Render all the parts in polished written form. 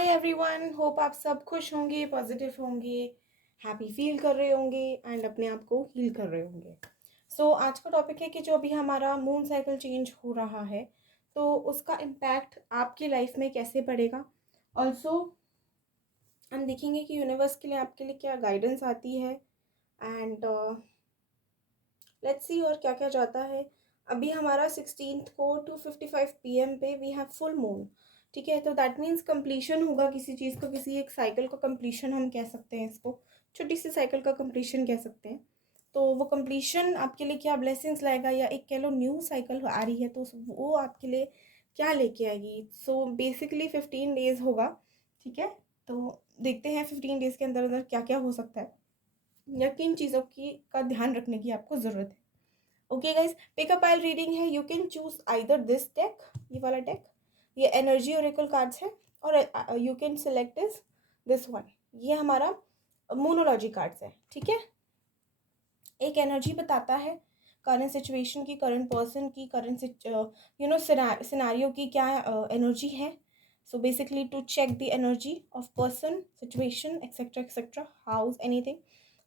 Hi everyone, hope आप सब खुश होंगे, पॉजिटिव होंगे, हैप्पी फील कर रहे होंगे एंड अपने आप को हील कर रहे होंगे। आज का टॉपिक है कि जो अभी हमारा मून साइकिल चेंज हो रहा है तो उसका इम्पैक्ट आपकी लाइफ में कैसे पड़ेगा। ऑल्सो हम देखेंगे कि यूनिवर्स के लिए आपके लिए क्या गाइडेंस आती है एंड लेट्स सी और क्या क्या जाता है। अभी हमारा 16th को 2:55 PM पे वी हैव फुल मून। ठीक है, तो दैट मीन्स कंप्लीशन होगा किसी चीज़ का, किसी एक साइकिल का कंप्लीशन हम कह सकते हैं, इसको छोटी सी साइकिल का कंप्लीशन कह सकते हैं। तो वो कंप्लीशन आपके लिए क्या ब्लेसिंग्स लाएगा, या एक कह लो न्यू साइकिल आ रही है तो वो आपके लिए क्या लेके आएगी। बेसिकली 15 डेज होगा। ठीक है, तो देखते हैं 15 डेज के अंदर अंदर क्या क्या हो सकता है या किन चीज़ों की का ध्यान रखने की आपको ज़रूरत है। Okay guys, pick a pile reading है। You can choose either this deck, ये वाला डेक, ये एनर्जी ओरेकल कार्ड्स है, और you can select is this one, ये हमारा मोनोलॉजी कार्ड्स है। ठीक है, एक एनर्जी बताता है करंट सिचुएशन की, करंट पर्सन की, करंट सिनारियो की क्या एनर्जी है। So basically to check the energy of person, situation, etcetera etcetera, house, anything.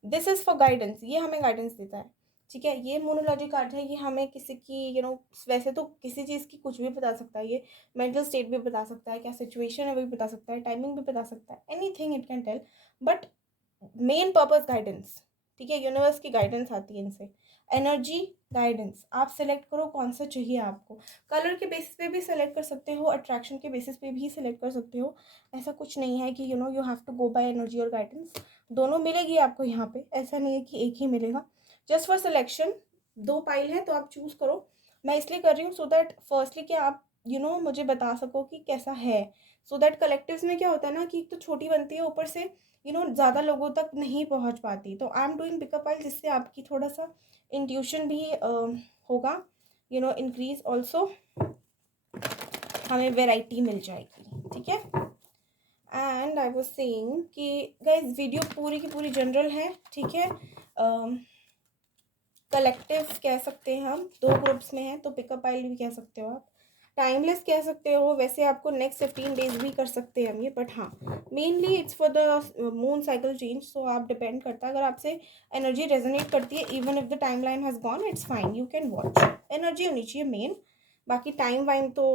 This is for guidance, ये हमें गाइडेंस देता है। ठीक है, ये मोनोलॉजी कार्ड है, ये हमें किसी की वैसे तो किसी चीज़ की कुछ भी बता सकता है, ये मेंटल स्टेट भी बता सकता है, क्या सिचुएशन है वो भी बता सकता है, टाइमिंग भी बता सकता है, anything it can tell. But main purpose guidance. ठीक है, यूनिवर्स की गाइडेंस आती है इनसे। एनर्जी गाइडेंस आप सेलेक्ट करो कौन सा चाहिए आपको। कलर के बेसिस पे भी सेलेक्ट कर सकते हो, अट्रैक्शन के बेसिस पे भी सेलेक्ट कर सकते हो। ऐसा कुछ नहीं है कि you have to go by energy और गाइडेंस, दोनों मिलेगी आपको यहाँ पे। ऐसा नहीं है कि एक ही मिलेगा। जस्ट फॉर सिलेक्शन दो पाइल है तो आप चूज करो। मैं इसलिए कर रही हूँ सो दैट फर्स्टली कि आप मुझे बता सको कि कैसा है। सो दैट कलेक्टिव्स में क्या होता है ना कि एक तो छोटी बनती है, ऊपर से ज़्यादा लोगों तक नहीं पहुंच पाती। तो आई एम डूइंग पिकअप आइल, जिससे आपकी थोड़ा सा इंट्यूशन भी होगा, इंक्रीज ऑल्सो, हमें वैरायटी मिल जाएगी। ठीक है, एंड आई वाज सेइंग कि गाइस वीडियो पूरी की पूरी जनरल है। ठीक है, कलेक्टिव कह सकते हैं हम, दो ग्रुप्स में है, तो पिकअप आइल भी कह सकते हो आप, टाइमलेस कह सकते हो। वैसे आपको नेक्स्ट 15 डेज भी कर सकते हैं हम ये, बट हाँ mainly it's for the moon cycle change. So आप डिपेंड करता है, अगर आपसे एनर्जी रेजोनेट करती है even if the time line has gone, it's fine, you can watch. Energy होनी चाहिए मेन, बाकी टाइम वाइम तो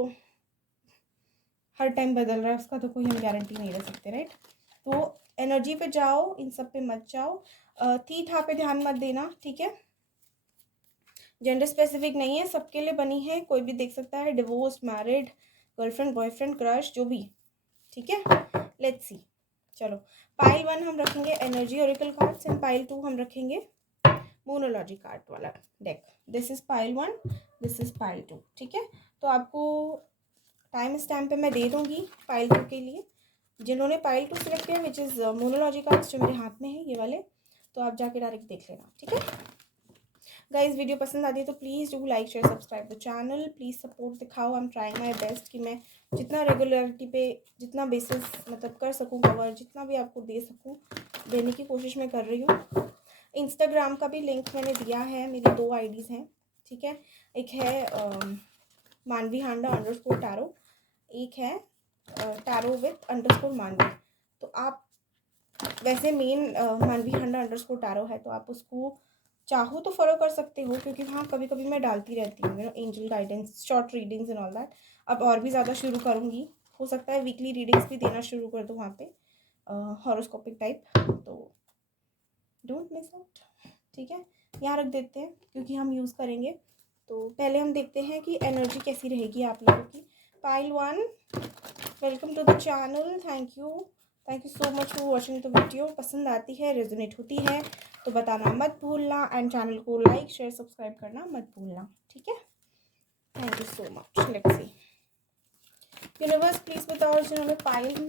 हर टाइम बदल रहा है, उसका तो कोई हम गारंटी नहीं ले सकते, राइट। तो एनर्जी पे जाओ, इन सब पे मत जाओ, थी था पे ध्यान मत देना। ठीक है, जेंडर स्पेसिफिक नहीं है, सबके लिए बनी है, कोई भी देख सकता है, divorce, married, girlfriend, boyfriend, crush, जो भी। ठीक है, लेट्स सी। चलो, पाइल 1 हम रखेंगे energy oracle cards and pile 2 हम रखेंगे मोनोलॉजी कार्ड वाला deck. This is pile 1, this is pile 2। ठीक है, तो आपको टाइम स्टैम्प पे मैं दे दूंगी पाइल 2 के लिए। जिन्होंने पाइल 2 सेलेक्ट किया, विच इज़ मोनोलॉजी कार्ड्स जो मेरे हाथ में है ये वाले, तो आप जाके डायरेक्ट देख लेना। ठीक है गाइज, वीडियो पसंद आती है तो please do like, share, subscribe the channel. Please support दिखाओ, I am trying my best कि मैं जितना रेगुलरिटी पे, जितना बेसिस मतलब कर सकूँ कवर, जितना भी आपको दे सकूँ, देने की कोशिश मैं कर रही हूँ। इंस्टाग्राम का भी लिंक मैंने दिया है, मेरी 2 आईडीज़ हैं। ठीक है, एक है मानवी हांडा _टैरो, एक है टैरो विथ _मानवी। तो आप वैसे मेन मानवी हांडा _टैरो है, तो आप उसको चाहो तो फॉलो कर सकते हो, क्योंकि वहाँ कभी कभी मैं डालती रहती हूँ angel guidance, short readings and all that. अब और भी ज़्यादा शुरू करूँगी, हो सकता है वीकली रीडिंग्स भी देना शुरू कर दूँ वहाँ पे, हॉरोस्कोपिक टाइप। तो डोंट मिस आउट। ठीक है, यहाँ रख देते हैं क्योंकि हम यूज़ करेंगे। तो पहले हम देखते हैं कि एनर्जी कैसी रहेगी आप लोगों की। Pile 1, welcome to the channel, thank you so much for watching the video. पसंद आती है, रेजोनेट होती है तो बताना मत भूलना, एंड चैनल को लाइक, शेयर, सब्सक्राइब करना मत भूलना। ठीक है, thank you so much. Let's see, universe please बताओ, जिन्होंने pile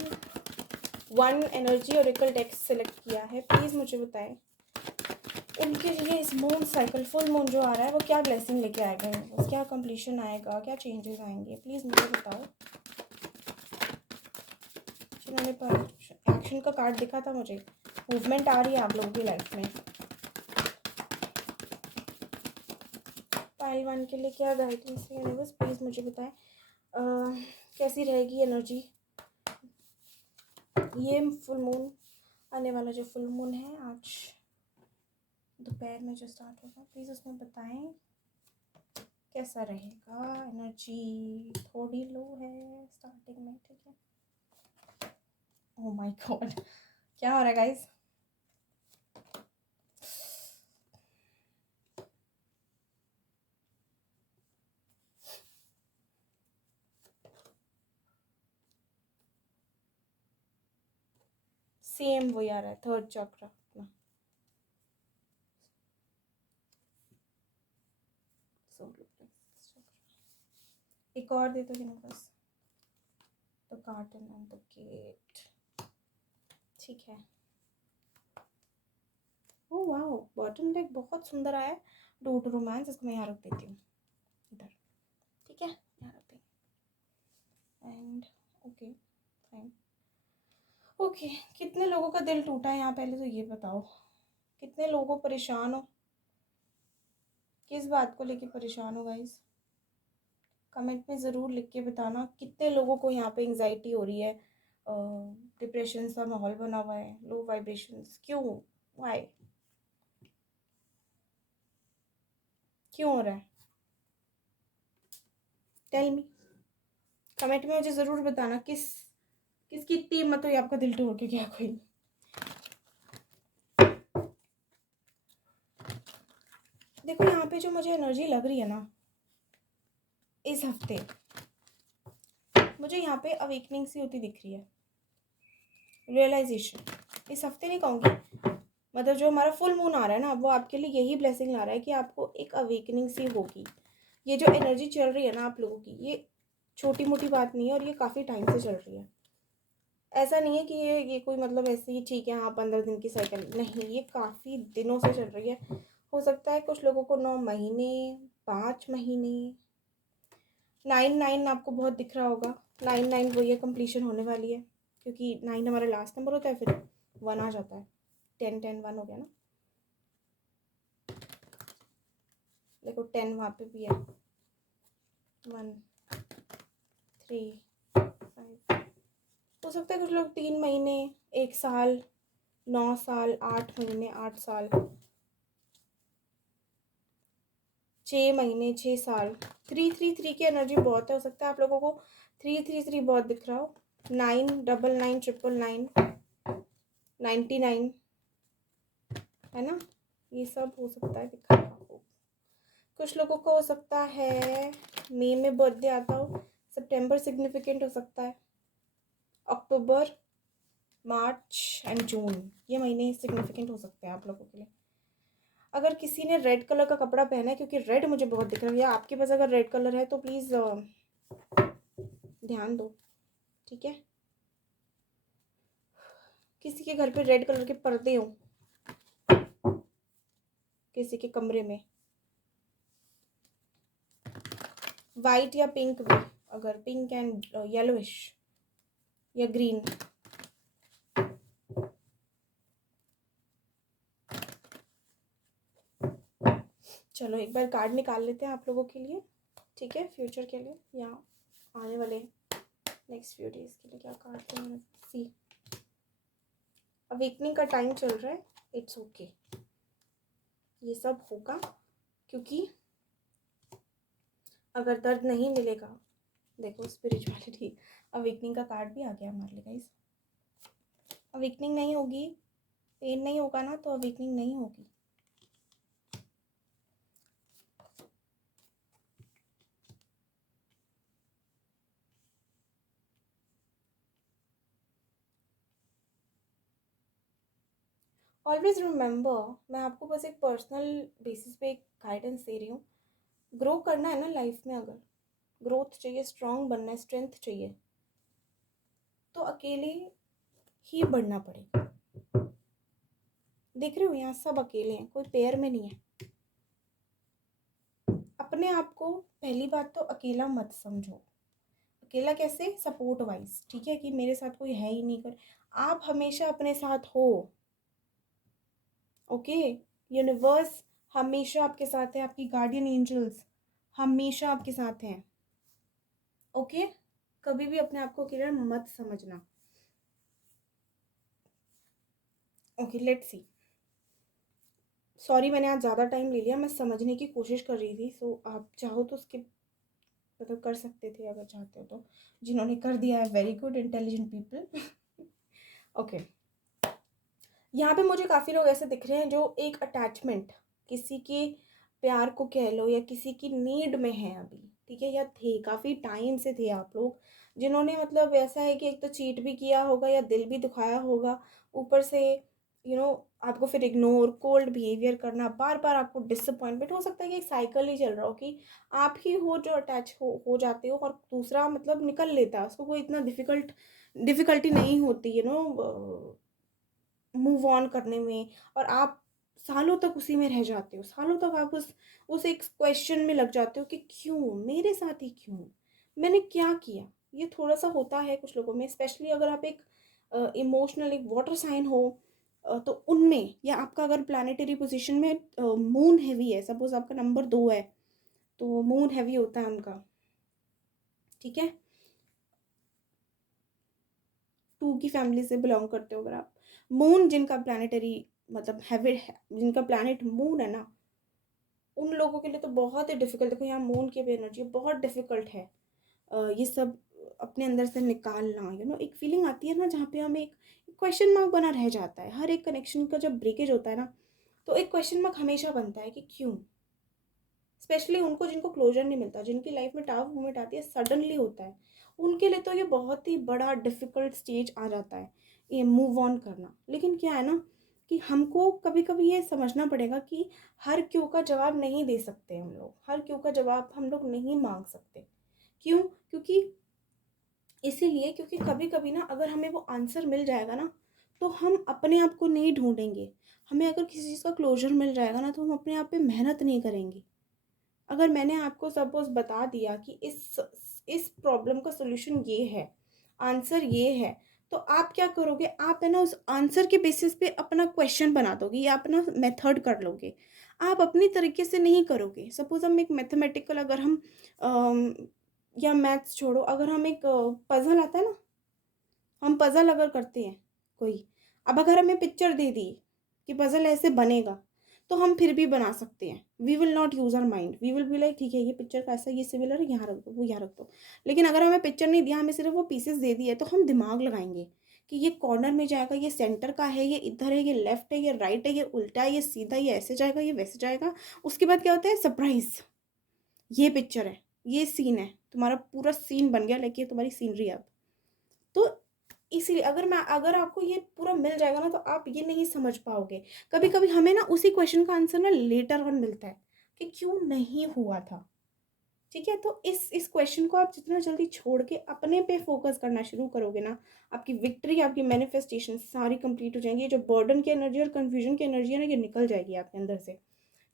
1 energy Oracle deck select किया है, प्लीज़ मुझे बताएं उनके लिए इस मून साइकिल, फुल मून जो आ रहा है, वो क्या ब्लेसिंग लेके आएगा, यूनिवर्स क्या कंप्लीशन आएगा, क्या चेंजेस आएंगे, प्लीज़ मुझे बताओ। जिन्होंने पर एक्शन का कार्ड दिखा था मुझे, मूवमेंट आ रही है आप लोगों की लाइफ में। पाइल 1 के लिए क्या गाइडेंस है यूनिवर्स, प्लीज़ मुझे बताएं, कैसी रहेगी एनर्जी। ये फुल मून आने वाला जो फुल मून है आज दोपहर में जो स्टार्ट होगा, प्लीज़ उसमें बताएं कैसा रहेगा। एनर्जी थोड़ी लो है स्टार्टिंग में, ठीक है। ओह माय गॉड, क्या हो रहा है गाइस? सेम वही आ रहा है, थर्ड चक्र अपना। एक और दे दो universe, the garden and the gate, ठीक है। ओह वाओ, बॉटम डेक बहुत सुंदर आया है। डू टू रोमांस, इसको मैं यहाँ रख देती हूँ इधर, ठीक है, यहाँ रख दें। And okay fine. ओके, कितने लोगों का दिल टूटा है यहाँ, पहले तो ये बताओ। कितने लोगों परेशान हो, किस बात को लेके परेशान हो गाइस? कमेंट में ज़रूर लिख के बताना कितने लोगों को यहाँ पे एंजाइटी हो रही है, डिप्रेशन सा माहौल बना हुआ है, लो वाइब्रेशंस, क्यों, वाई, क्यों हो रहा है? टेल मी, कमेंट में मुझे ज़रूर बताना किसकी इतनी हिम्मत हुई आपका दिल तोड़ के क्या कोई। देखो यहाँ पे जो मुझे एनर्जी लग रही है ना इस हफ्ते, मुझे यहाँ पे अवेकनिंग सी होती दिख रही है, रियलाइजेशन। इस हफ्ते नहीं कहूँगी, मतलब जो हमारा फुल मून आ रहा है ना, वो आपके लिए यही ब्लेसिंग ला रहा है कि आपको एक अवेकनिंग सी होगी। ये जो एनर्जी चल रही है ना आप लोगों की, ये छोटी मोटी बात नहीं है, और ये काफ़ी टाइम से चल रही है। ऐसा नहीं है कि ये कोई मतलब ऐसे ही ठीक है हाँ 15 दिन की साइकिल, नहीं, ये काफ़ी दिनों से चल रही है। हो सकता है कुछ लोगों को 9 महीने, 5 महीने। 9 आपको बहुत दिख रहा होगा, 9 वही है, कंप्लीशन होने वाली है, क्योंकि 9 हमारा लास्ट नंबर होता है, फिर 1 आ जाता है, 10 हो गया ना। देखो 10 वहाँ पे भी है, 1 3 5। हो सकता है कुछ लोग 3 महीने, 1 साल, 9 साल, 8 महीने, 8 साल, 6 महीने, 6 साल। 333 की एनर्जी बहुत है, हो सकता है आप लोगों को 333 बहुत दिख रहा हो। 9 99 999 99 है ना, ये सब हो सकता है दिखा रहा हो। कुछ लोगों को हो सकता है मई में बर्थडे आता हो, सितंबर सिग्निफिकेंट हो सकता है, अक्टूबर, मार्च एंड जून, ये महीने सिग्निफिकेंट हो सकते हैं आप लोगों के लिए। अगर किसी ने रेड कलर का कपड़ा पहना है, क्योंकि रेड मुझे बहुत दिख रहा है, या आपके पास अगर रेड कलर है तो प्लीज़ ध्यान दो, ठीक है। किसी के घर पे रेड कलर के पर्दे हो, किसी के कमरे में, वाइट या पिंक भी, अगर पिंक एंड येलोइश या ग्रीन। चलो एक बार कार्ड निकाल लेते हैं आप लोगों के लिए, ठीक है, फ्यूचर के लिए या आने वाले नेक्स्ट फ्यू डेज के लिए। क्या कार्ड है? सी, अवेकनिंग का टाइम चल रहा है, इट्स ओके, ये सब होगा, क्योंकि अगर दर्द नहीं मिलेगा, देखो स्पिरिचुअलिटी, अवेकनिंग का कार्ड भी आ गया हमारे लिए गाइस। अवेकनिंग नहीं होगी, पेन नहीं होगा ना, तो अवेकनिंग नहीं होगी। ऑलवेज रिमेंबर, मैं आपको बस एक पर्सनल बेसिस पे एक गाइडेंस दे रही हूँ। ग्रो करना है ना लाइफ में, अगर ग्रोथ चाहिए, स्ट्रांग बनना है, स्ट्रेंथ चाहिए, तो अकेले ही बढ़ना पड़ेगा। देख रहे हो यहाँ सब अकेले हैं, कोई पेयर में नहीं है। अपने आप को पहली बात तो अकेला मत समझो। अकेला कैसे? सपोर्ट वाइज, ठीक है, कि मेरे साथ कोई है ही नहीं कर, आप हमेशा अपने साथ हो, ओके। यूनिवर्स हमेशा आपके साथ है, आपकी गार्डियन एंजल्स हमेशा आपके साथ हैं, ओके। कभी भी अपने आप को अकेला मत समझना। Okay, let's see. सॉरी मैंने आज ज़्यादा टाइम ले लिया, मैं समझने की कोशिश कर रही थी, सो आप चाहो तो स्किप मतलब कर सकते थे अगर चाहते हो तो। जिन्होंने कर दिया है, very good, intelligent people. Okay, यहाँ पे मुझे काफ़ी लोग ऐसे दिख रहे हैं जो एक अटैचमेंट, किसी के प्यार को कह लो या किसी की नीड में है अभी, ठीक है, या थे काफ़ी टाइम से थे आप लोग, जिन्होंने मतलब ऐसा है कि एक तो चीट भी किया होगा या दिल भी दुखाया होगा, ऊपर से आपको फिर इग्नोर, कोल्ड बिहेवियर करना, बार बार आपको डिसअपॉइंटमेंट, हो सकता है कि एक साइकिल ही चल रहा हो कि आप ही हो जो अटैच हो जाते हो और दूसरा मतलब निकल लेता है, उसको कोई इतना डिफ़िकल्टी नहीं होती मूव ऑन करने में, और आप सालों तक उसी में रह जाते हो, सालों तक आप उस एक क्वेश्चन में लग जाते हो कि क्यों मेरे साथ ही, क्यों मैंने क्या किया। ये थोड़ा सा होता है कुछ लोगों में, स्पेशली अगर आप एक इमोशनल एक वाटर साइन हो, तो उनमें, या आपका अगर प्लानिटरी पोजीशन में मून हैवी है, सपोज आपका नंबर 2 है, तो मून हैवी होता है उनका, ठीक है, 2 की फैमिली से बिलोंग करते हो अगर आप, मून जिनका प्लानिटरी मतलब हैवी है, जिनका प्लानिट मून है ना, उन लोगों के लिए तो बहुत ही डिफिकल्ट, देखो यहाँ मून की भी एनर्जी बहुत डिफिकल्ट है ये सब अपने अंदर से निकालना, एक फीलिंग आती है ना जहाँ पे हमें एक क्वेश्चन मार्क बना रह जाता है, हर एक कनेक्शन का जब ब्रेकेज होता है ना, तो एक क्वेश्चन मार्क हमेशा बनता है कि क्यों, स्पेशली उनको जिनको क्लोजर नहीं मिलता, जिनकी लाइफ में टाफ मोमेंट आती है, सडनली होता है, उनके लिए तो ये बहुत ही बड़ा डिफ़िकल्ट स्टेज आ जाता है ये मूव ऑन करना। लेकिन क्या है ना कि हमको कभी कभी ये समझना पड़ेगा कि हर क्यों का जवाब नहीं दे सकते हम लोग, हर क्यों का जवाब हम लोग नहीं मांग सकते। क्यों? क्योंकि इसीलिए क्योंकि कभी कभी ना अगर हमें वो आंसर मिल जाएगा ना, तो हम अपने आप को नहीं ढूंढेंगे। हमें अगर किसी चीज़ का क्लोजर मिल जाएगा ना, तो हम अपने आप पे मेहनत नहीं करेंगे। अगर मैंने आपको सपोज बता दिया कि इस प्रॉब्लम का सॉल्यूशन ये है, आंसर ये है, तो आप क्या करोगे, आप है ना उस आंसर के बेसिस पे अपना क्वेश्चन बना दोगे या अपना मेथड कर लोगे, आप अपनी तरीके से नहीं करोगे। सपोज हम एक मैथमेटिकल, अगर हम अम, या मैथ्स छोड़ो, अगर हम एक पजल आता है ना, हम पजल अगर करते हैं कोई, अब अगर हमें पिक्चर दे दी कि पजल ऐसे बनेगा, तो हम फिर भी बना सकते हैं। We will not use our mind, we will be like ठीक है ये पिक्चर का ऐसा, ये सिमिलर है, यहाँ रख दो, वो यहाँ रख दो। लेकिन अगर हमें पिक्चर नहीं दिया, हमें सिर्फ वो पीसेस दे दिए, तो हम दिमाग लगाएंगे कि ये कॉर्नर में जाएगा, ये सेंटर का है, ये इधर है, ये लेफ्ट है, ये राइट है, ये उल्टा है, ये सीधा, ये ऐसे जाएगा, ये वैसे जाएगा। उसके बाद क्या होता है, सरप्राइज, ये पिक्चर है, ये सीन है, तुम्हारा पूरा सीन बन गया, लेकिन तुम्हारी सीनरी अब। तो इसीलिए अगर आपको ये पूरा मिल जाएगा ना, तो आप ये नहीं समझ पाओगे। कभी कभी हमें ना उसी क्वेश्चन का आंसर ना लेटर ऑन मिलता है कि क्यों नहीं हुआ था। ठीक है, तो इस क्वेश्चन को आप जितना जल्दी छोड़ के अपने पे फोकस करना शुरू करोगे ना, आपकी विक्ट्री, आपकी मैनिफेस्टेशन सारी कंप्लीट हो जाएंगी। ये जो बर्डन की एनर्जी और कंफ्यूजन की एनर्जी है ना, ये निकल जाएगी आपके अंदर से।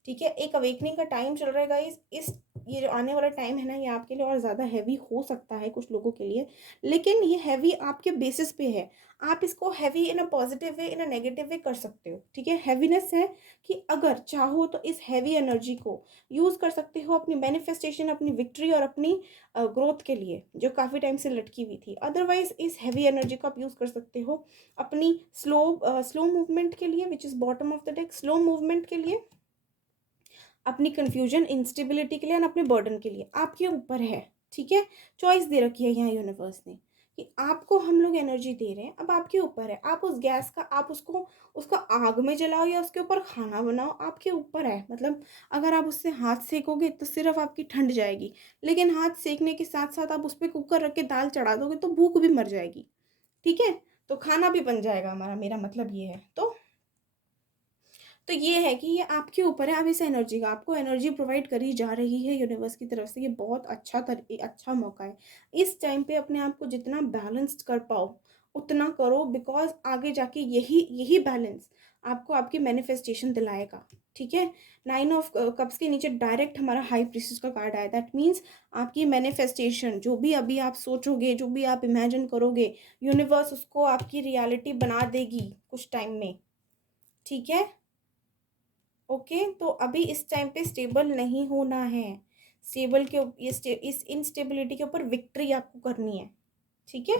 ठीक है, एक अवेकनिंग का टाइम चल रहा है गाइस। ये जो आने वाला टाइम है ना, ये आपके लिए और ज़्यादा हैवी हो सकता है कुछ लोगों के लिए, लेकिन ये हैवी आपके बेसिस पे है। आप इसको heavy in a positive way, in a negative way कर सकते हो। ठीक है, हैवीनेस है कि अगर चाहो तो इस हैवी एनर्जी को यूज़ कर सकते हो अपनी मैनिफेस्टेशन, अपनी विक्ट्री और अपनी ग्रोथ के लिए, जो काफ़ी टाइम से लटकी हुई थी। अदरवाइज इस हैवी एनर्जी को आप यूज़ कर सकते हो अपनी स्लो मूवमेंट के लिए, which is bottom of the deck, slow movement के लिए, अपनी कन्फ्यूजन, इंस्टेबिलिटी के लिए और अपने बर्डन के लिए। आपके ऊपर है। ठीक है, चॉइस दे रखी है यहाँ यूनिवर्स ने कि आपको हम लोग एनर्जी दे रहे हैं, अब आपके ऊपर है। आप उस गैस का, आप उसको आग में जलाओ या उसके ऊपर खाना बनाओ, आपके ऊपर है। मतलब अगर आप उससे हाथ सेकोगे तो सिर्फ आपकी ठंड जाएगी, लेकिन हाथ सेकने के साथ साथ आप उस पर कुकर रख के दाल चढ़ा दोगे तो भूख भी मर जाएगी। ठीक है, तो खाना भी बन जाएगा हमारा, मेरा मतलब ये है। तो ये है कि ये आपके ऊपर है। अब इस एनर्जी का आपको एनर्जी प्रोवाइड करी जा रही है यूनिवर्स की तरफ से, ये बहुत अच्छा मौका है। इस टाइम पे अपने आप को जितना बैलेंस्ड कर पाओ उतना करो, बिकॉज आगे जाके यही यही बैलेंस आपको आपकी मैनिफेस्टेशन दिलाएगा। ठीक है, 9 ऑफ कप्स के नीचे डायरेक्ट हमारा हाई प्रीस्टेस का कार्ड आया। दैट मीन्स आपकी मैनिफेस्टेशन, जो भी अभी आप सोचोगे, जो भी आप इमेजिन करोगे, यूनिवर्स उसको आपकी रियलिटी बना देगी कुछ टाइम में। ठीक है, ओके, तो अभी इस टाइम पे स्टेबल नहीं होना है। स्टेबल के इस इनस्टेबिलिटी के ऊपर विक्ट्री आपको करनी है। ठीक है,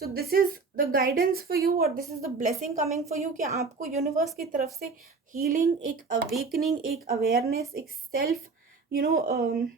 so this is the guidance for you और this is the blessing coming for you कि आपको यूनिवर्स की तरफ से हीलिंग, एक अवेकनिंग, एक अवेयरनेस, एक self you know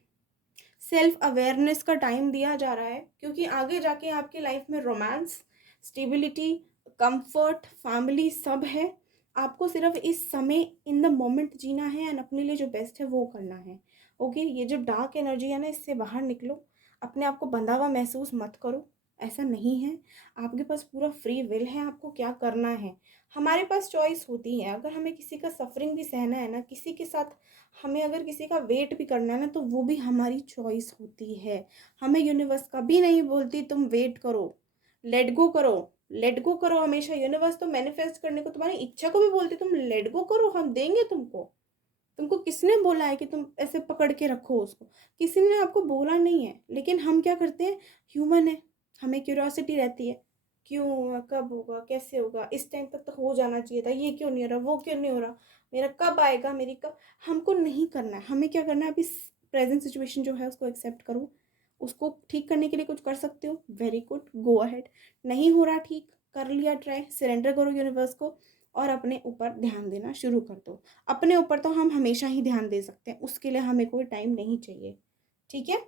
self awareness का टाइम दिया जा रहा है, क्योंकि आगे जाके आपकी लाइफ में रोमांस, स्टेबिलिटी, कंफर्ट, फैमिली सब है। आपको सिर्फ इस समय इन द मोमेंट जीना है एंड अपने लिए जो बेस्ट है वो करना है। ओके, ये जो डार्क एनर्जी है ना, इससे बाहर निकलो। अपने आप को बंधा हुआ महसूस मत करो, ऐसा नहीं है। आपके पास पूरा फ्री विल है, आपको क्या करना है। हमारे पास चॉइस होती है, अगर हमें किसी का सफरिंग भी सहना है ना, किसी के साथ हमें अगर किसी का वेट भी करना है ना, तो वो भी हमारी चॉइस होती है। हमें यूनिवर्स कभी नहीं बोलती तुम वेट करो, लेट गो करो। लेट गो करो हमेशा यूनिवर्स तो मैनिफेस्ट करने को तुम्हारी इच्छा को भी बोलती तुम लेट गो करो, हम देंगे तुमको। तुमको किसने बोला है कि तुम ऐसे पकड़ के रखो उसको? किसी ने आपको बोला नहीं है, लेकिन हम क्या करते हैं, ह्यूमन है, हमें क्यूरियोसिटी रहती है। क्यों होगा, कब होगा, कैसे होगा, इस टाइम तक तो हो जाना चाहिए था, ये क्यों नहीं हो रहा, वो क्यों नहीं हो रहा, मेरा कब आएगा, मेरी कब। हमको नहीं करना है, हमें क्या करना है, अभी प्रेजेंट सिचुएशन जो है उसको एक्सेप्ट करो। उसको ठीक करने के लिए कुछ कर सकते हो, वेरी गुड, गो अहेड। नहीं हो रहा ठीक, कर लिया ट्राई, सरेंडर करो यूनिवर्स को और अपने ऊपर ध्यान देना शुरू कर दो। अपने ऊपर तो हम हमेशा ही ध्यान दे सकते हैं, उसके लिए हमें कोई टाइम नहीं चाहिए। ठीक है,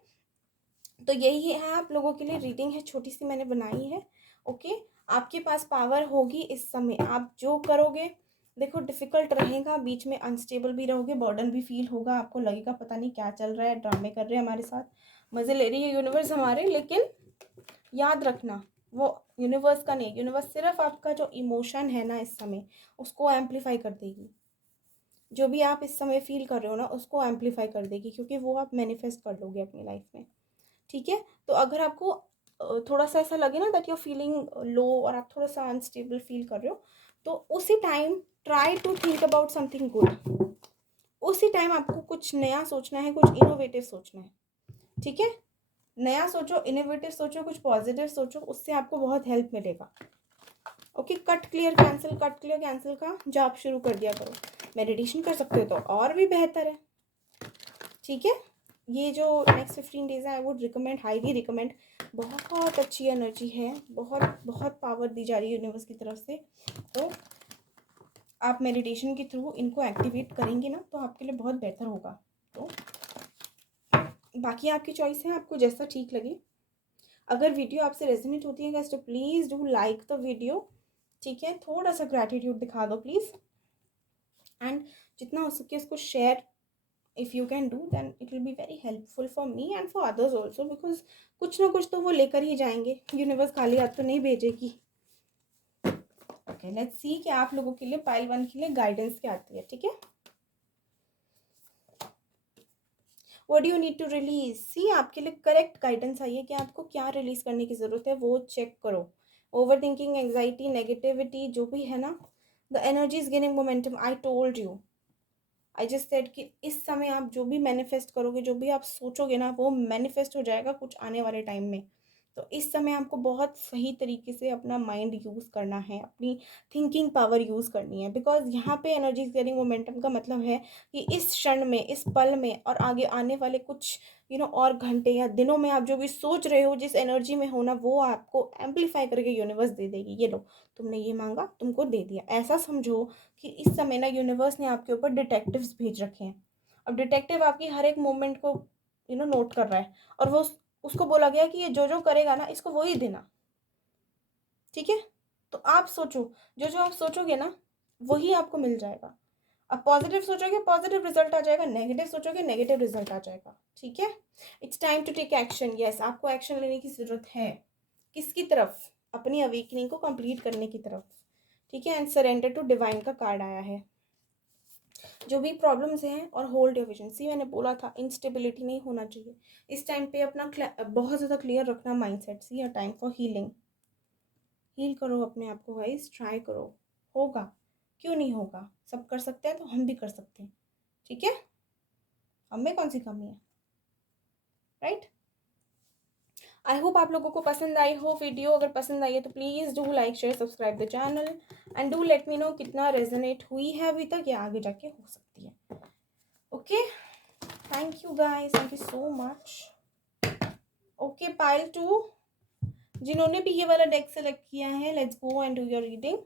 तो यही है आप लोगों के लिए रीडिंग है, छोटी सी मैंने बनाई है। ओके, आपके पास पावर होगी इस समय, आप जो करोगे, देखो डिफिकल्ट रहेगा, बीच में अनस्टेबल भी रहोगे, बर्डन भी फील होगा, आपको लगेगा पता नहीं क्या चल रहा है, ड्रामे कर रहे हैं हमारे साथ, मज़े ले रही है यूनिवर्स हमारे। लेकिन याद रखना, वो यूनिवर्स का नहीं, यूनिवर्स सिर्फ आपका जो इमोशन है ना इस समय, उसको एम्पलीफाई कर देगी। जो भी आप इस समय फील कर रहे हो ना, उसको एम्पलीफाई कर देगी, क्योंकि वो आप मैनिफेस्ट कर लोगे अपनी लाइफ में। ठीक है, तो अगर आपको थोड़ा सा ऐसा लगे ना दैट यू फीलिंग लो और आप थोड़ा सा अनस्टेबल फील कर रहे हो, तो उसी time try to think about something good. उसी टाइम आपको कुछ नया सोचना है, कुछ इनोवेटिव सोचना है। ठीक है, नया सोचो, इनोवेटिव सोचो, कुछ पॉजिटिव सोचो, उससे आपको बहुत हेल्प मिलेगा। Okay, cut clear cancel, cut clear cancel का जाप शुरू कर दिया करो। मेडिटेशन कर सकते हो तो और भी बेहतर है। ठीक है, ये जो नेक्स्ट 15 डेज है I would recommend, highly recommend. बहुत अच्छी एनर्जी है, बहुत बहुत पावर दी जा रही है यूनिवर्स की तरफ से। तो आप मेडिटेशन के थ्रू इनको एक्टिवेट करेंगे ना, तो आपके लिए बहुत बेहतर होगा। तो बाकी आपकी चॉइस है, आपको जैसा ठीक लगे। अगर वीडियो आपसे रेजोनेट होती है गाइस, तो please do like the video. ठीक है, थोड़ा सा ग्रैटिट्यूड दिखा दो प्लीज़, एंड जितना हो सके उसको share if you can do, then it will be very helpful for me and for others also, because कुछ ना कुछ तो वो लेकर ही जाएंगे, यूनिवर्स खाली हाथ तो नहीं भेजेगी। ओके, लेट्स सी कि आप लोगों के लिए पाइल 1 के लिए गाइडेंस क्या आती है। ठीक है, what do you need to release, see आपके लिए करेक्ट गाइडेंस आई है कि आपको क्या रिलीज करने की ज़रूरत है, वो चेक करो। ओवर थिंकिंग, एंग्जाइटी, नेगेटिविटी जो भी है ना, the energy is gaining momentum, I told you, I just said कि इस समय आप जो भी मैनिफेस्ट करोगे, जो भी आप सोचोगे ना, वो मैनिफेस्ट हो जाएगा कुछ आने वाले टाइम में। तो इस समय आपको बहुत सही तरीके से अपना माइंड यूज़ करना है, अपनी थिंकिंग पावर यूज़ करनी है, बिकॉज यहाँ पे एनर्जी गेनिंग मोमेंटम का मतलब है कि इस क्षण में, इस पल में और आगे आने वाले कुछ और घंटे या दिनों में आप जो भी सोच रहे हो, जिस एनर्जी में हो ना, वो आपको एम्पलीफाई करके यूनिवर्स दे देगी। ये लो, तुमने ये मांगा, तुमको दे दिया। ऐसा समझो कि इस समय ना यूनिवर्स ने आपके ऊपर डिटेक्टिव्स भेज रखे हैं। अब डिटेक्टिव आपकी हर एक मूवमेंट को नोट कर रहा है, और वो उसको बोला गया कि ये जो जो करेगा ना, इसको वही देना। ठीक है, तो आप सोचो, जो जो आप सोचोगे ना, वही आपको मिल जाएगा। अब पॉजिटिव सोचोगे, पॉजिटिव रिजल्ट आ जाएगा, नेगेटिव सोचोगे, नेगेटिव रिजल्ट आ जाएगा। ठीक है, it's time to take action. Yes, आपको एक्शन लेने की ज़रूरत है। किसकी तरफ? अपनी अवेकनिंग को कंप्लीट करने की तरफ। ठीक है, एंड सरेंडर टू डिवाइन का कार्ड आया है। जो भी प्रॉब्लम्स हैं, और होल्ड योर विजन, सी मैंने बोला था इंस्टेबिलिटी नहीं होना चाहिए इस टाइम पे, अपना बहुत ज़्यादा क्लियर रखना mindset. See a time for healing, heal करो अपने आप को गाइस, ट्राई करो, होगा, क्यों नहीं होगा, सब कर सकते हैं तो हम भी कर सकते हैं। ठीक है, हम में कौन सी कमी है, राइट? आई होप आप लोगों को पसंद आई हो वीडियो। अगर पसंद आई है तो please do like, share, subscribe the channel, and do let me no कितना रेजोनेट हुई है अभी तक, या आगे जाके हो सकती है। Okay, thank you guys, thank you so much. Okay, pile 2, जिन्होंने भी ये वाला डेक सेलेक्ट किया है, let's go and do your reading.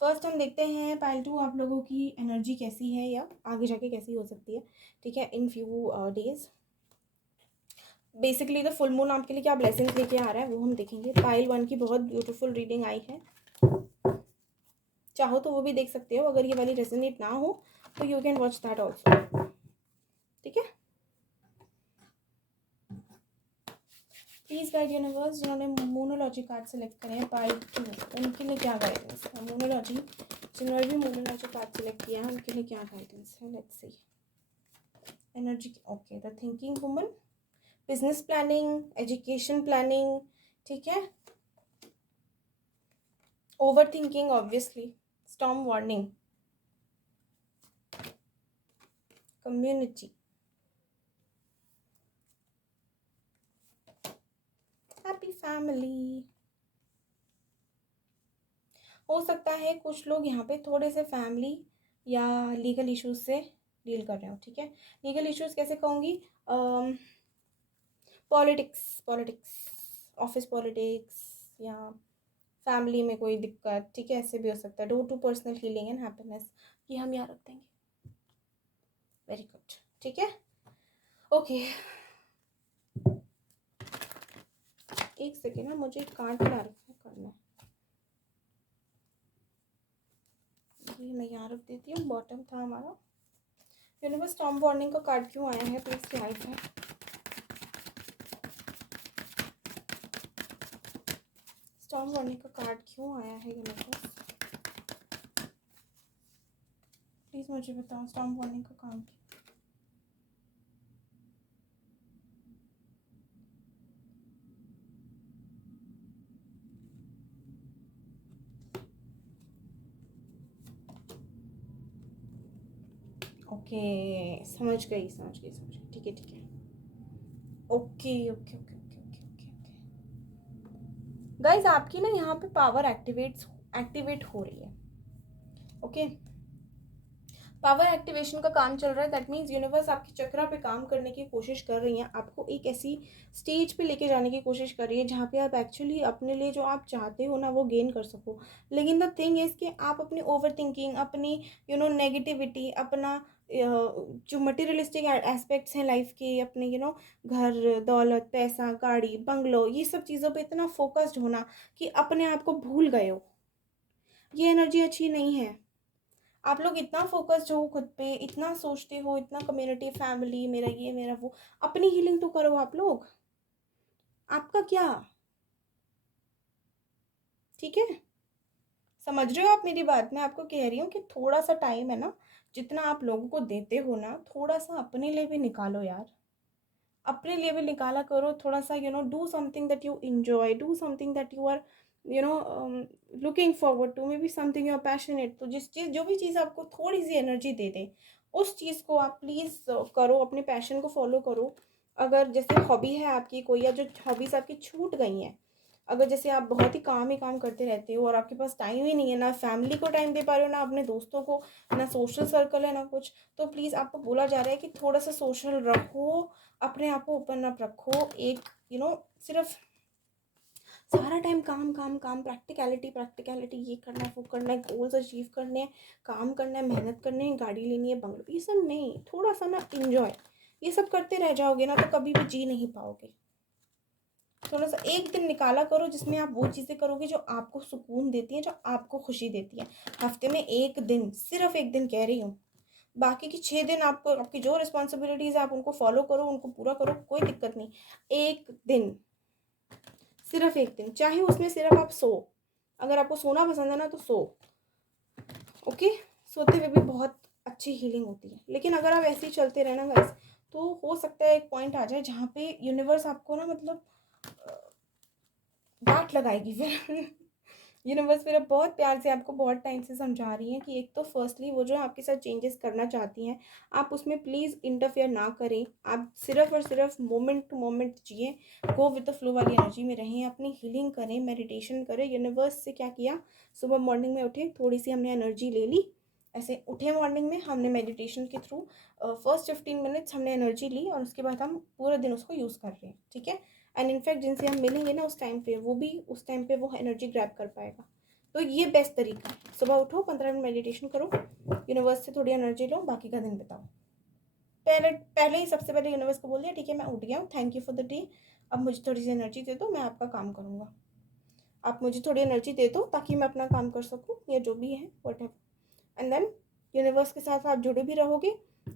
First हम देखते हैं पाइल 2 आप लोगों की एनर्जी कैसी है या आगे जाके कैसी हो सकती है, ठीक है, in few days. Basically the full moon आपके लिए क्या ब्लेसिंग्स लेके आ रहा है वो हम देखेंगे। पाइल 1 की बहुत ब्यूटीफुल रीडिंग आई है, चाहो तो वो भी देख सकते हो। अगर ये वाली रेजोनेट ना हो तो you can watch that also, ठीक है। प्लीज गाइड यूनिवर्स, जिन्होंने मोनोलॉजी कार्ड सेलेक्ट करे हैं पाइल 2, उनके लिए क्या गाइडेंस है। मोनोलॉजी, जिन्होंने भी मोनोलॉजी कार्ड सेलेक्ट किया है उनके लिए क्या गाइडेंस है, let's see. Energy, okay, the thinking woman, business planning, education planning, ठीक है। Over thinking obviously, storm warning, community, happy family. हो सकता है कुछ लोग यहाँ पे थोड़े से फैमिली या लीगल इश्यूज से डील कर रहे हो, ठीक है। लीगल इश्यूज कैसे कहूँगी, पॉलिटिक्स, ऑफिस पॉलिटिक्स या फैमिली में कोई दिक्कत, ठीक है, ऐसे भी हो सकता है। Door to personal healing and happiness, ये हम यहाँ रख देंगे। वेरी गुड, ठीक है, ओके। एक सेकेंड ना, मुझे कार्ड क्लैरिफाई करना है, ये मैं यहाँ रख देती हूँ। बॉटम था हमारा। यूनिवर्स, स्टॉर्म वार्निंग का कार्ड क्यों आया है, प्लीज क्लैरिफाई। स्टॉर्म वार्निंग का कार्ड क्यों आया है यूनिवर्स, प्लीज मुझे बताओ। स्टॉर्म वार्निंग का कार्ड, ओके, समझ गई, ठीक है, okay okay okay okay okay okay okay. Guys आपकी ना यहाँ पे पावर एक्टिवेट हो रही है, ओके। पावर एक्टिवेशन का काम चल रहा है, दैट मीन्स यूनिवर्स आपकी चक्रा पे काम करने की कोशिश कर रही है, आपको एक ऐसी स्टेज पे लेके जाने की कोशिश कर रही है जहाँ पे आप एक्चुअली अपने लिए जो आप चाहते हो ना वो गेन कर सको। लेकिन द थिंग इज कि आप अपनी ओवर थिंकिंग, अपनी नेगेटिविटी, अपना जो मटेरियलिस्टिक एस्पेक्ट्स हैं लाइफ के, अपने घर, दौलत, पैसा, गाड़ी, बंगलो, ये सब चीज़ों पे इतना फोकस्ड होना कि अपने आप को भूल गए हो। ये एनर्जी अच्छी नहीं है। आप लोग इतना फोकस्ड हो खुद पे, इतना सोचते हो, इतना कम्युनिटी, फैमिली, मेरा ये मेरा वो, अपनी हीलिंग तो करो आप लोग। आपका क्या, ठीक है, समझ रहे हो आप मेरी बात। मैं आपको कह रही हूँ कि थोड़ा सा टाइम है ना, जितना आप लोगों को देते हो ना, थोड़ा सा अपने लिए भी निकालो यार। अपने लिए भी निकाला करो थोड़ा सा, do something that you enjoy, do something that you are looking forward to, maybe something you are passionate. तो जिस चीज़, जो भी चीज़ आपको थोड़ी सी एनर्जी दे दे, उस चीज़ को आप प्लीज़ करो, अपने पैशन को फॉलो करो। अगर जैसे हॉबी है आपकी कोई, या जो हॉबीज़ आपकी छूट गई हैं, अगर जैसे आप बहुत ही काम करते रहते हो और आपके पास टाइम ही नहीं है, ना फैमिली को टाइम दे पा रहे हो, ना अपने दोस्तों को, ना सोशल सर्कल है, ना कुछ, तो प्लीज़ आपको बोला जा रहा है कि थोड़ा सा सोशल रखो, अपने आप को ओपन अप रखो। एक सिर्फ सारा टाइम काम काम काम, प्रैक्टिकलिटी प्रैक्टिकलिटी, ये करना है वो करना है, गोल्स अचीव करने हैं, काम करना है, मेहनत करनी है, गाड़ी लेनी है, बंगलो, ये सब नहीं। थोड़ा सा ना इंजॉय, ये सब करते रह जाओगे ना तो कभी भी जी नहीं पाओगे। थोड़ा सा एक दिन निकाला करो जिसमें आप वो चीज़ें करोगे जो आपको सुकून देती हैं, जो आपको खुशी देती हैं। हफ्ते में एक दिन, सिर्फ एक दिन कह रही हूँ, बाकी की 6 दिन आपको, आपकी जो रिस्पॉन्सिबिलिटीज़ है आप उनको फॉलो करो, उनको पूरा करो, कोई दिक्कत नहीं। एक दिन, सिर्फ एक दिन, चाहे उसमें सिर्फ आप सो, अगर आपको सोना पसंद है ना तो सो, ओके। सोते हुए भी बहुत अच्छी हीलिंग होती है। लेकिन अगर आप ऐसे ही चलते रहना गाइस, तो हो सकता है एक पॉइंट आ जाए जहाँ पे यूनिवर्स आपको ना, मतलब डांट लगाएगी फिर। यूनिवर्स फिर अब बहुत प्यार से आपको बहुत टाइम से समझा रही है कि एक तो फर्स्टली वो जो आपके साथ चेंजेस करना चाहती हैं, आप उसमें प्लीज़ इंटरफेयर ना करें। आप सिर्फ और सिर्फ मोमेंट टू मोमेंट जिए, गो विद द फ्लो वाली एनर्जी में रहें, अपनी हीलिंग करें, मेडिटेशन करें। यूनिवर्स से क्या किया, सुबह मॉर्निंग में उठे, थोड़ी सी हमने एनर्जी ले ली, ऐसे उठे मॉर्निंग में, हमने मेडिटेशन के थ्रू फर्स्ट 15 मिनट्स हमने एनर्जी ली और उसके बाद हम पूरे दिन उसको यूज़ कर रहे हैं, ठीक है। एंड इनफैक्ट जिनसे हम मिलेंगे ना उस टाइम पे, वो भी उस टाइम पे वो एनर्जी ग्रैब कर पाएगा। तो ये बेस्ट तरीका है। सुबह उठो, 15 मिनट मेडिटेशन करो, यूनिवर्स से थोड़ी एनर्जी लो, बाकी का दिन बताओ। पहले पहले ही सबसे पहले यूनिवर्स को बोल दिया, ठीक है मैं उठ गया हूँ, thank you for the day, अब मुझे थोड़ी सी एनर्जी दे दो, मैं आपका काम करूँगा। आप मुझे थोड़ी एनर्जी दे दो ताकि मैं अपना काम कर सकूँ, या जो भी है whatever. And then universe के साथ आप जुड़े भी रहोगे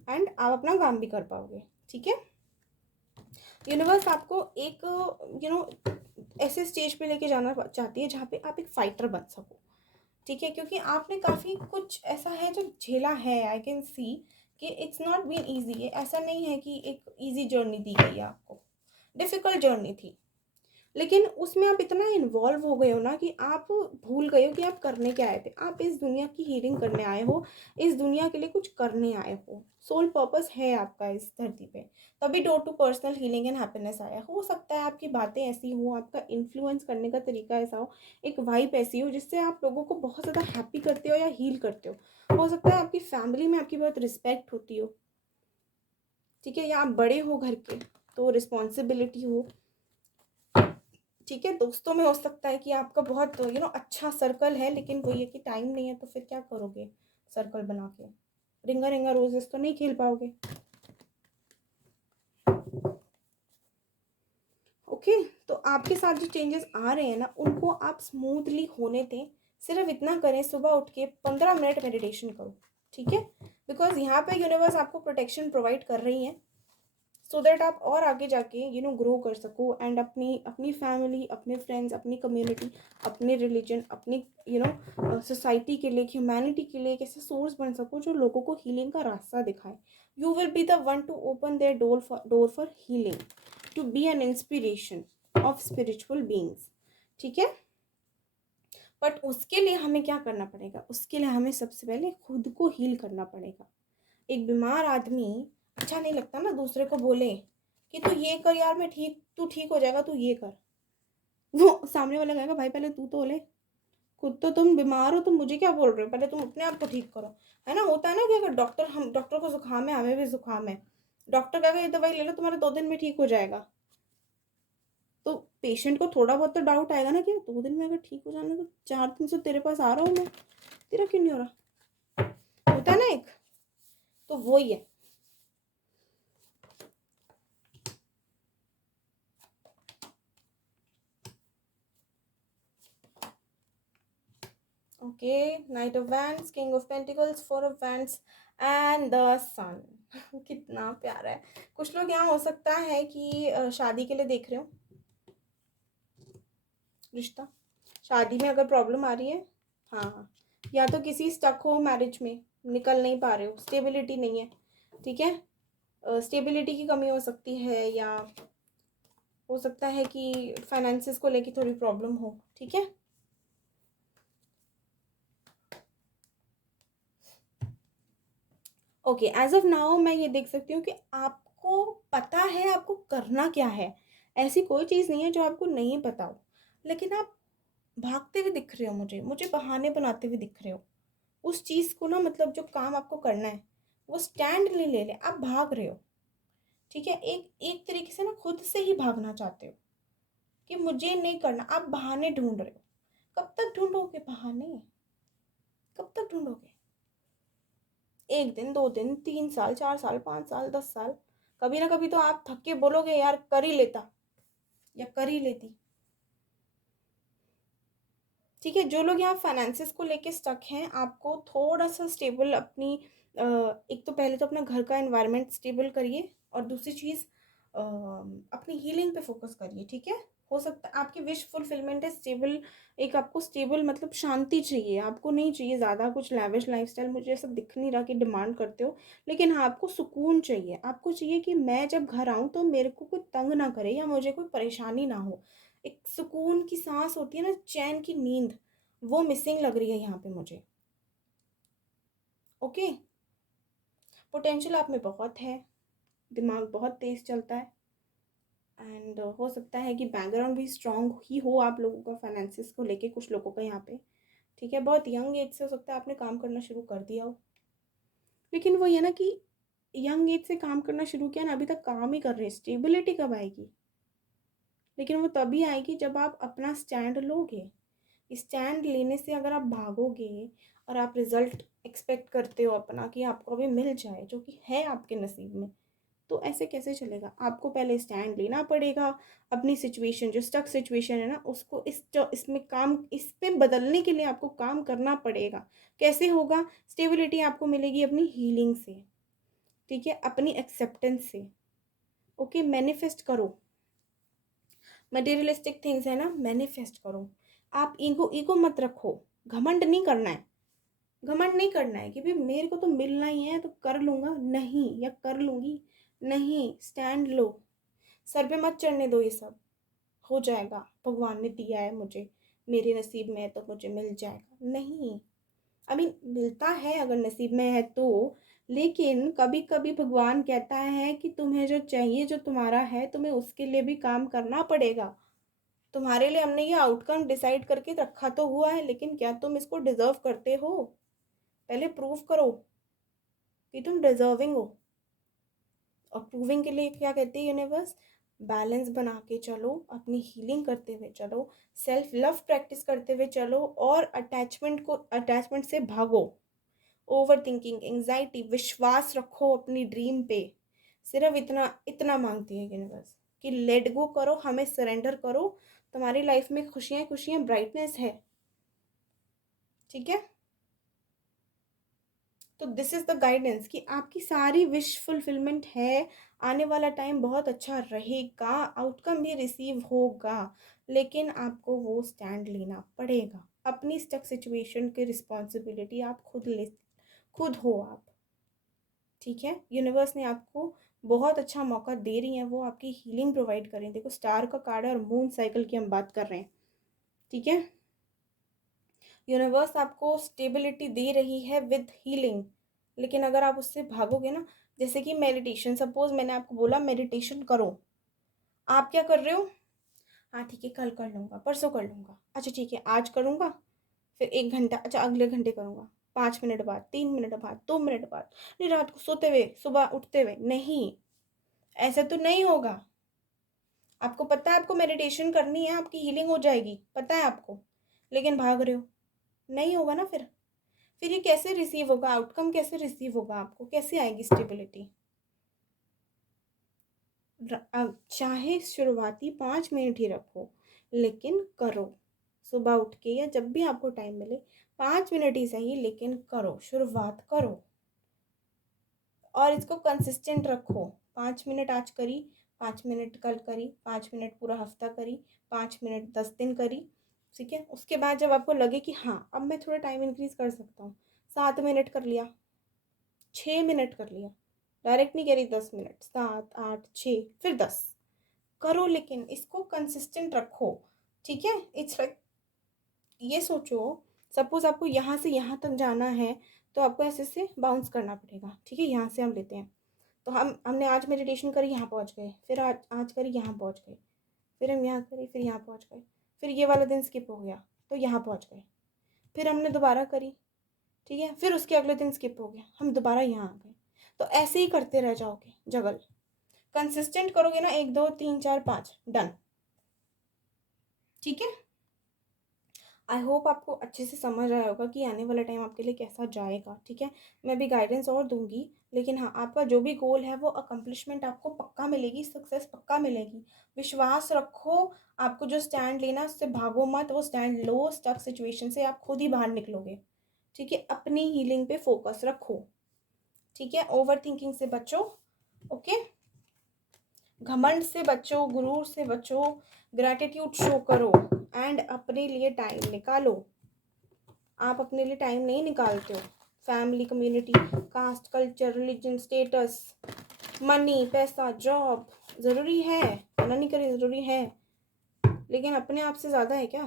एंड आप अपना काम भी कर पाओगे। ठीक है। यूनिवर्स आपको एक ऐसे स्टेज पे लेके जाना चाहती है जहाँ पे आप एक फाइटर बन सको। ठीक है, क्योंकि आपने काफ़ी कुछ ऐसा है जो झेला है। आई कैन सी कि इट्स नॉट बीन ईजी। ऐसा नहीं है कि एक ईजी जर्नी दी गई है आपको, डिफ़िकल्ट जर्नी थी। लेकिन उसमें आप इतना इन्वॉल्व हो गए हो ना कि आप भूल गए हो कि आप करने क्या आए थे। आप इस दुनिया की हीलिंग करने आए हो, इस दुनिया के लिए कुछ करने आए हो। सोल पर्पस है आपका इस धरती पे, तभी door to personal healing and happiness आया। हो सकता है आपकी बातें ऐसी हो, आपका इन्फ्लुएंस करने का तरीका ऐसा हो, एक वाइब ऐसी हो जिससे आप लोगों को बहुत ज़्यादा हैप्पी करते हो या हील करते हो सकता है आपकी फैमिली में आपकी बहुत रिस्पेक्ट होती हो, ठीक है, या आप बड़े हो घर के तो रिस्पॉन्सिबिलिटी हो। ठीक है, दोस्तों में हो सकता है कि आपका बहुत अच्छा सर्कल है, लेकिन वही है कि टाइम नहीं है, तो फिर क्या करोगे सर्कल बना के, रिंगा रिंगा रोजेस तो नहीं खेल पाओगे। ओके, तो आपके साथ जो चेंजेस आ रहे हैं ना, उनको आप स्मूथली होने दें। सिर्फ इतना करें, सुबह उठ के 15 मिनट मेडिटेशन करो। ठीक है, बिकॉज यहाँ पे यूनिवर्स आपको प्रोटेक्शन प्रोवाइड कर रही है, सो दैट आप और आगे जाके ग्रो कर सको एंड अपनी अपनी फैमिली, अपने फ्रेंड्स, अपनी कम्युनिटी, अपने रिलीजन, अपनी सोसाइटी के लिए, ह्यूमैनिटी के लिए एक ऐसा सोर्स बन सको जो लोगों को हीलिंग का रास्ता दिखाए। You will be the one to open their door for healing, to be an inspiration of spiritual beings. ठीक है, बट उसके लिए हमें क्या करना पड़ेगा? उसके लिए हमें सबसे पहले खुद को हील करना पड़ेगा। एक बीमार आदमी अच्छा नहीं लगता ना दूसरे को बोले कि तू ये कर यार, मैं ठीक, तू ठीक हो जाएगा, तू ये कर। वो सामने वाला कहेगा भाई पहले तू तो ले, खुद तो तुम बीमार हो, तुम मुझे क्या बोल रहे हो, पहले तुम अपने आप को ठीक करो। है ना, होता है ना कि अगर डॉक्टर को जुकाम है, हमें भी जुकाम है, डॉक्टर कहेगा ये दवाई ले लो तुम्हारे 2 दिन में ठीक हो जाएगा, तो पेशेंट को थोड़ा बहुत तो डाउट आएगा ना कि 2 दिन में अगर ठीक हो जाना तो 4 दिन से तेरे पास आ रहा हूँ मैं, तेरा क्यों नहीं हो रहा। होता है ना एक, तो वो ही है। Okay, Knight of Wands, King of Pentacles, Four of Wands and the Sun. कितना प्यारा है। कुछ लोग यहाँ हो सकता है कि शादी के लिए देख रहे हो, रिश्ता, शादी में अगर प्रॉब्लम आ रही है, हाँ, या तो किसी स्टक हो मैरिज में, निकल नहीं पा रहे हो, स्टेबिलिटी नहीं है। ठीक है, स्टेबिलिटी की कमी हो सकती है, या हो सकता है कि फाइनेंसिस को लेके थोड़ी प्रॉब्लम हो। ठीक है, ओके, एज ऑफ नाउ मैं ये देख सकती हूँ कि आपको पता है आपको करना क्या है। ऐसी कोई चीज़ नहीं है जो आपको नहीं पता हो, लेकिन आप भागते हुए दिख रहे हो, मुझे मुझे बहाने बनाते हुए दिख रहे हो। उस चीज़ को ना, मतलब जो काम आपको करना है वो स्टैंड नहीं ले ले, आप भाग रहे हो। ठीक है, एक एक तरीके से ना खुद से ही भागना चाहते हो कि मुझे नहीं करना, आप बहाने ढूंढ रहे हो। कब तक ढूंढोगे बहाने, कब तक ढूंढोगे? 1 दिन, 2 दिन, 3 साल, 4 साल, 5 साल, 10 साल, कभी ना कभी तो आप थक के बोलोगे यार कर ही लेता या कर ही लेती। ठीक है, जो लोग यहाँ फाइनेंसिस को लेके स्टक हैं, आपको थोड़ा सा स्टेबल अपनी एक तो पहले तो अपना घर का एनवायरनमेंट स्टेबल करिए, और दूसरी चीज़ अपनी हीलिंग पे फोकस करिए। ठीक है, हो सकता है आपकी विश फुलफिलमेंट है स्टेबल, एक आपको स्टेबल मतलब शांति चाहिए, आपको नहीं चाहिए ज़्यादा कुछ लैविश लाइफस्टाइल, मुझे ऐसा दिख नहीं रहा कि डिमांड करते हो, लेकिन हाँ आपको सुकून चाहिए। आपको चाहिए कि मैं जब घर आऊँ तो मेरे को कोई तंग ना करे या मुझे कोई परेशानी ना हो। एक सुकून की सांस होती है ना, चैन की नींद, वो मिसिंग लग रही है यहाँ पे मुझे। ओके, पोटेंशियल आप में बहुत है, दिमाग बहुत तेज चलता है, एंड हो सकता है कि बैकग्राउंड भी स्ट्रांग ही हो आप लोगों का फाइनेंसिस को लेके, कुछ लोगों का यहाँ पे। ठीक है, बहुत यंग एज से हो सकता है आपने काम करना शुरू कर दिया हो, लेकिन वो ये ना कि यंग एज से काम करना शुरू किया ना, अभी तक काम ही कर रहे हैं, स्टेबिलिटी कब आएगी? लेकिन वो तभी आएगी जब आप अपना स्टैंड लोगे। स्टैंड लेने से अगर आप भागोगे और आप रिजल्ट एक्सपेक्ट करते हो अपना कि आपको अभी मिल जाए, जो कि है आपके नसीब में, तो ऐसे कैसे चलेगा? आपको पहले स्टैंड लेना पड़ेगा। अपनी सिचुएशन, जो स्टक सिचुएशन है ना, उसको इसमें काम, इस पे बदलने के लिए आपको काम करना पड़ेगा। कैसे होगा? स्टेबिलिटी आपको मिलेगी अपनी हीलिंग से, ठीक है, अपनी एक्सेप्टेंस से। ओके, मैनिफेस्ट करो। मटेरियलिस्टिक थिंग्स है ना, मैनिफेस्ट करो। आप ईगो ईगो मत रखो। घमंड नहीं करना है। घमंड नहीं करना है कि भाई मेरे को तो मिलना ही है तो कर लूंगा, नहीं, या कर लूंगी, नहीं। स्टैंड लो। सर पे मत चढ़ने दो ये सब। हो जाएगा, भगवान ने दिया है मुझे, मेरे नसीब में है तो मुझे मिल जाएगा, नहीं। अभी मिलता है अगर नसीब में है तो, लेकिन कभी कभी भगवान कहता है कि तुम्हें जो चाहिए, जो तुम्हारा है, तुम्हें उसके लिए भी काम करना पड़ेगा। तुम्हारे लिए हमने ये आउटकम डिसाइड करके रखा तो हुआ है, लेकिन क्या तुम इसको डिजर्व करते हो? पहले प्रूव करो कि तुम डिजर्विंग हो। और प्रूविंग के लिए क्या कहती है यूनिवर्स? बैलेंस बना के चलो, अपनी हीलिंग करते हुए चलो, सेल्फ लव प्रैक्टिस करते हुए चलो, और अटैचमेंट से भागो। ओवर थिंकिंग, एंग्जाइटी, विश्वास रखो अपनी ड्रीम पे। सिर्फ इतना इतना मांगती है यूनिवर्स कि लेट गो करो, हमें सरेंडर करो। तुम्हारी लाइफ में खुशियां खुशियां, ब्राइटनेस है, ठीक है। तो दिस इज द गाइडेंस कि आपकी सारी विश फुलफिलमेंट है। आने वाला टाइम बहुत अच्छा रहेगा, आउटकम भी रिसीव होगा, लेकिन आपको वो स्टैंड लेना पड़ेगा। अपनी स्टक सिचुएशन की रिस्पॉन्सिबिलिटी आप खुद हो आप, ठीक है। यूनिवर्स ने आपको बहुत अच्छा मौका दे रही है, वो आपकी हीलिंग प्रोवाइड करें। देखो, स्टार का कार्ड है और मून साइकिल की हम बात कर रहे हैं, ठीक है। यूनिवर्स आपको स्टेबिलिटी दे रही है विद हीलिंग, लेकिन अगर आप उससे भागोगे ना, जैसे कि मेडिटेशन, सपोज मैंने आपको बोला मेडिटेशन करो, आप क्या कर रहे हो? हाँ ठीक है, कल कर लूँगा, परसों कर लूँगा, अच्छा ठीक है आज करूँगा, फिर 1 घंटा, अच्छा अगले घंटे करूँगा, 5 मिनट बाद, 3 मिनट बाद, 2 मिनट बाद, नहीं रात को सोते हुए, सुबह उठते हुए, नहीं। ऐसा तो नहीं होगा। आपको पता है आपको मेडिटेशन करनी है, आपकी हीलिंग हो जाएगी, पता है आपको, लेकिन भाग रहे हो, नहीं होगा ना। फिर ये कैसे रिसीव होगा? आउटकम कैसे रिसीव होगा? आपको कैसे आएगी स्टेबिलिटी? चाहे शुरुआती 5 मिनट ही रखो, लेकिन करो। सुबह उठ के या जब भी आपको टाइम मिले, 5 मिनट ही सही, लेकिन करो, शुरुआत करो। और इसको कंसिस्टेंट रखो। 5 मिनट आज करी, 5 मिनट कल करी, 5 मिनट पूरा हफ्ता करी, 5 मिनट 10 दिन करी, ठीक है। उसके बाद जब आपको लगे कि हाँ अब मैं थोड़ा टाइम इंक्रीज कर सकता हूँ, 7 मिनट कर लिया, 6 मिनट कर लिया, डायरेक्ट नहीं कह रही 10 मिनट, 7 8 6 फिर 10 करो, लेकिन इसको कंसिस्टेंट रखो, ठीक है। इट्स लाइक, ये सोचो, सपोज आपको यहाँ से यहाँ तक जाना है, तो आपको ऐसे से बाउंस करना पड़ेगा, ठीक है। यहाँ से हम लेते हैं, तो हमने आज मेडिटेशन करी, यहाँ पहुँच गए, फिर आज आज करी, यहाँ पहुँच गए, फिर हम यहाँ करी, फिर यहाँ पहुँच गए, फिर ये वाला दिन स्किप हो गया तो यहाँ पहुँच गए, फिर हमने दोबारा करी, ठीक है, फिर उसके अगले दिन स्किप हो गया, हम दोबारा यहाँ आ गए। तो ऐसे ही करते रह जाओगे, जगल। कंसिस्टेंट करोगे ना, 1 2 3 4 5 डन, ठीक है। आई होप आपको अच्छे से समझ आया होगा कि आने वाला टाइम आपके लिए कैसा जाएगा, ठीक है। मैं भी गाइडेंस और दूंगी, लेकिन हाँ, आपका जो भी गोल है वो अकम्पलिशमेंट आपको पक्का मिलेगी, सक्सेस पक्का मिलेगी। विश्वास रखो। आपको जो स्टैंड लेना, उससे भागो मत, वो स्टैंड लो। स्टक सिचुएशन से आप खुद ही बाहर निकलोगे, ठीक है। अपनी हीलिंग पे फोकस रखो, ठीक है। ओवर थिंकिंग से बचो, ओके। घमंड से बचो, गुरूर से बचो, ग्रैटिट्यूड शो करो, एंड अपने लिए टाइम निकालो। आप अपने लिए टाइम नहीं निकालते हो। Family, community, caste, culture, religion, status, money, पैसा, जॉब ज़रूरी है, मना नहीं करें, ज़रूरी है, लेकिन अपने आप से ज़्यादा है क्या?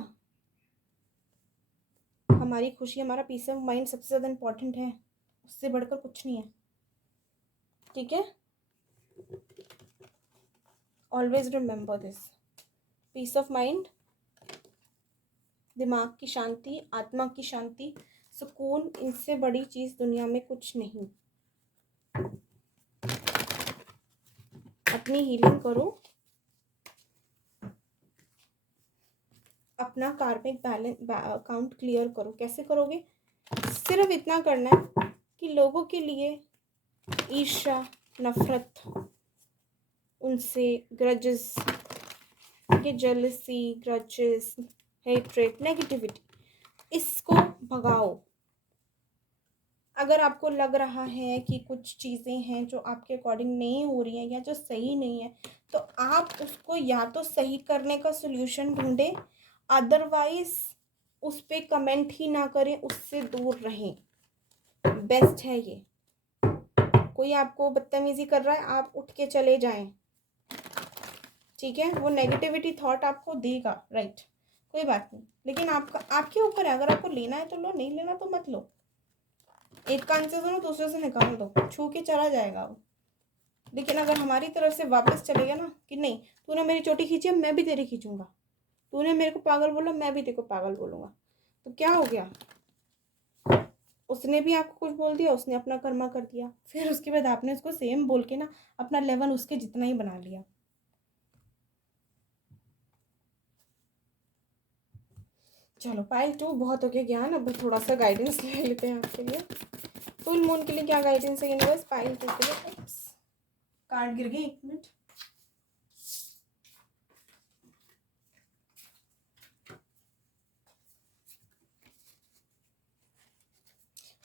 हमारी खुशी, हमारा पीस ऑफ माइंड सबसे ज़्यादा इम्पॉर्टेंट है, उससे बढ़कर कुछ नहीं है, ठीक है। Always remember this. Peace of mind, दिमाग की शांति, आत्मा की शांति, सुकून, इनसे बड़ी चीज़ दुनिया में कुछ नहीं। अपनी हीलिंग करो, अपना कार्मिक बैलेंस अकाउंट क्लियर करो। कैसे करोगे? सिर्फ इतना करना है कि लोगों के लिए ईर्ष्या, नफरत, उनसे ग्रजेस, ये जेलसी, ग्रजेस, हेट्रेड, नेगेटिविटी, इसको भगाओ। अगर आपको लग रहा है कि कुछ चीज़ें हैं जो आपके अकॉर्डिंग नहीं हो रही हैं या जो सही नहीं है, तो आप उसको या तो सही करने का सोल्यूशन ढूंढें, अदरवाइज उस पर कमेंट ही ना करें, उससे दूर रहें, बेस्ट है ये। कोई आपको बदतमीजी कर रहा है, आप उठ के चले जाएं, ठीक है? वो नेगेटिविटी थॉट आपको देगा, राइट, कोई बात नहीं, लेकिन आपका आपके ऊपर है। अगर आपको लेना है तो लो, नहीं लेना तो मत लो। एक कान से सुनो, दूसरे से निकाल दो, छू के चला जाएगा वो। लेकिन अगर हमारी तरफ से वापस चलेगा ना कि नहीं, तूने मेरी चोटी खींची, मैं भी तेरी खींचूंगा, तूने मेरे को पागल बोला, मैं भी तेरे को पागल बोलूंगा, तो क्या हो गया? उसने भी आपको कुछ बोल दिया, उसने अपना कर्मा कर दिया, फिर उसके बाद आपने उसको सेम बोल के ना अपना लेवल उसके जितना ही बना लिया। चलो पाइल 2 बहुत हो गया ज्ञान, अब थोड़ा सा गाइडेंस ले लेते हैं आपके लिए। फुल मून के लिए क्या गाइडेंस है यूनिवर्स पाइल 2 के लिए? कार्ड गिर गई, 1 मिनट।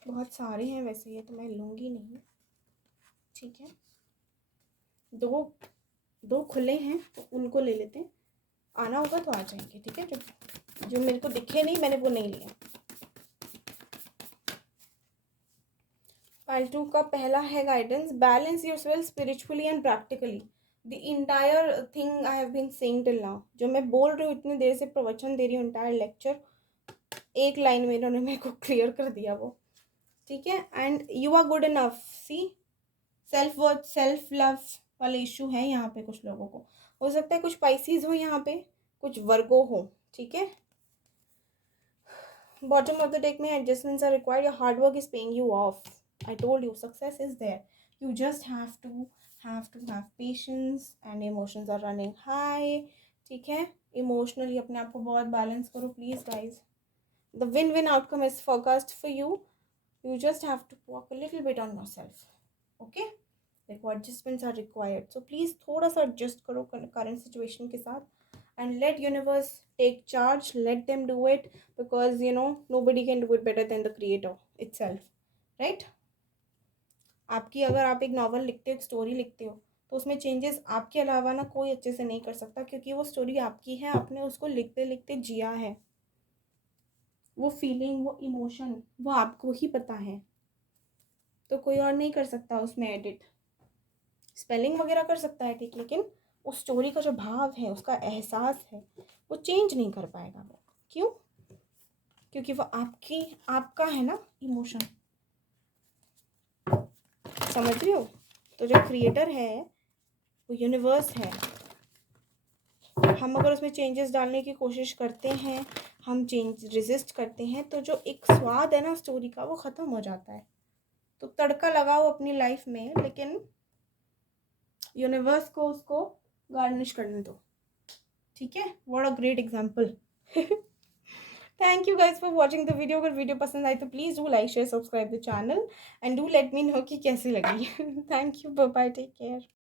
बहुत सारे हैं वैसे, ये तो मैं लूँगी नहीं, ठीक है? दो दो खुले हैं तो उनको ले लेते हैं, आना होगा तो आ जाएंगे, ठीक है? जो जो मेरे को दिखे नहीं, मैंने वो नहीं लिया। पाइल 2 का पहला है guidance, balance yourself spiritually and practically. The entire thing I have been saying till now, जो मैं बोल रही हूँ इतनी देर से, प्रवचन दे रही हूँ, इंटायर लेक्चर, एक लाइन में इन्होंने मेरे को क्लियर कर दिया वो, ठीक है? And you are good enough. See, self worth, self love वाले इशू है यहाँ पे कुछ लोगों को। हो सकता है कुछ पाइसीज हो यहाँ पे, कुछ वर्गो हो, ठीक है? बॉटम ऑफ द डेक में adjustments are required, your hard work is paying you off. I told you success is there, you just have patience and emotions are running high, ठीक है? इमोशनली अपने आप को बहुत बैलेंस करो please guys. The win win outcome is focused for you, you just have to work a little bit on yourself, okay? देखो adjustments are required, so please थोड़ा सा adjust करो current situation के साथ, and let universe take charge, let them do it, because you know nobody can do it better than the creator itself, right? आपकी, अगर आप एक नॉवल लिखते हो, एक स्टोरी लिखते हो, तो उसमें चेंजेस आपके अलावा ना कोई अच्छे से नहीं कर सकता, क्योंकि वो स्टोरी आपकी है, आपने उसको लिखते लिखते जिया है, वो फीलिंग, वो इमोशन, वो आपको ही पता है, तो कोई और नहीं कर सकता उसमें एडिट। स्पेलिंग वगैरह कर सकता है, ठीक, लेकिन उस स्टोरी का जो भाव है, उसका एहसास है, वो चेंज नहीं कर पाएगा वो। क्यों? क्योंकि वो आपका है ना इमोशन, समझ रहे हो? तो जो क्रिएटर है वो यूनिवर्स है। हम अगर उसमें चेंजेस डालने की कोशिश करते हैं, हम चेंज रेजिस्ट करते हैं, तो जो एक स्वाद है ना स्टोरी का, वो ख़त्म हो जाता है। तो तड़का लगाओ अपनी लाइफ में, लेकिन यूनिवर्स को उसको गार्निश करने दो, ठीक है? What a great example. Thank you guys for watching the video. अगर वीडियो पसंद आई तो please do like, share, subscribe the channel, and do let me know कि कैसी लगी। Thank you, bye bye, take care.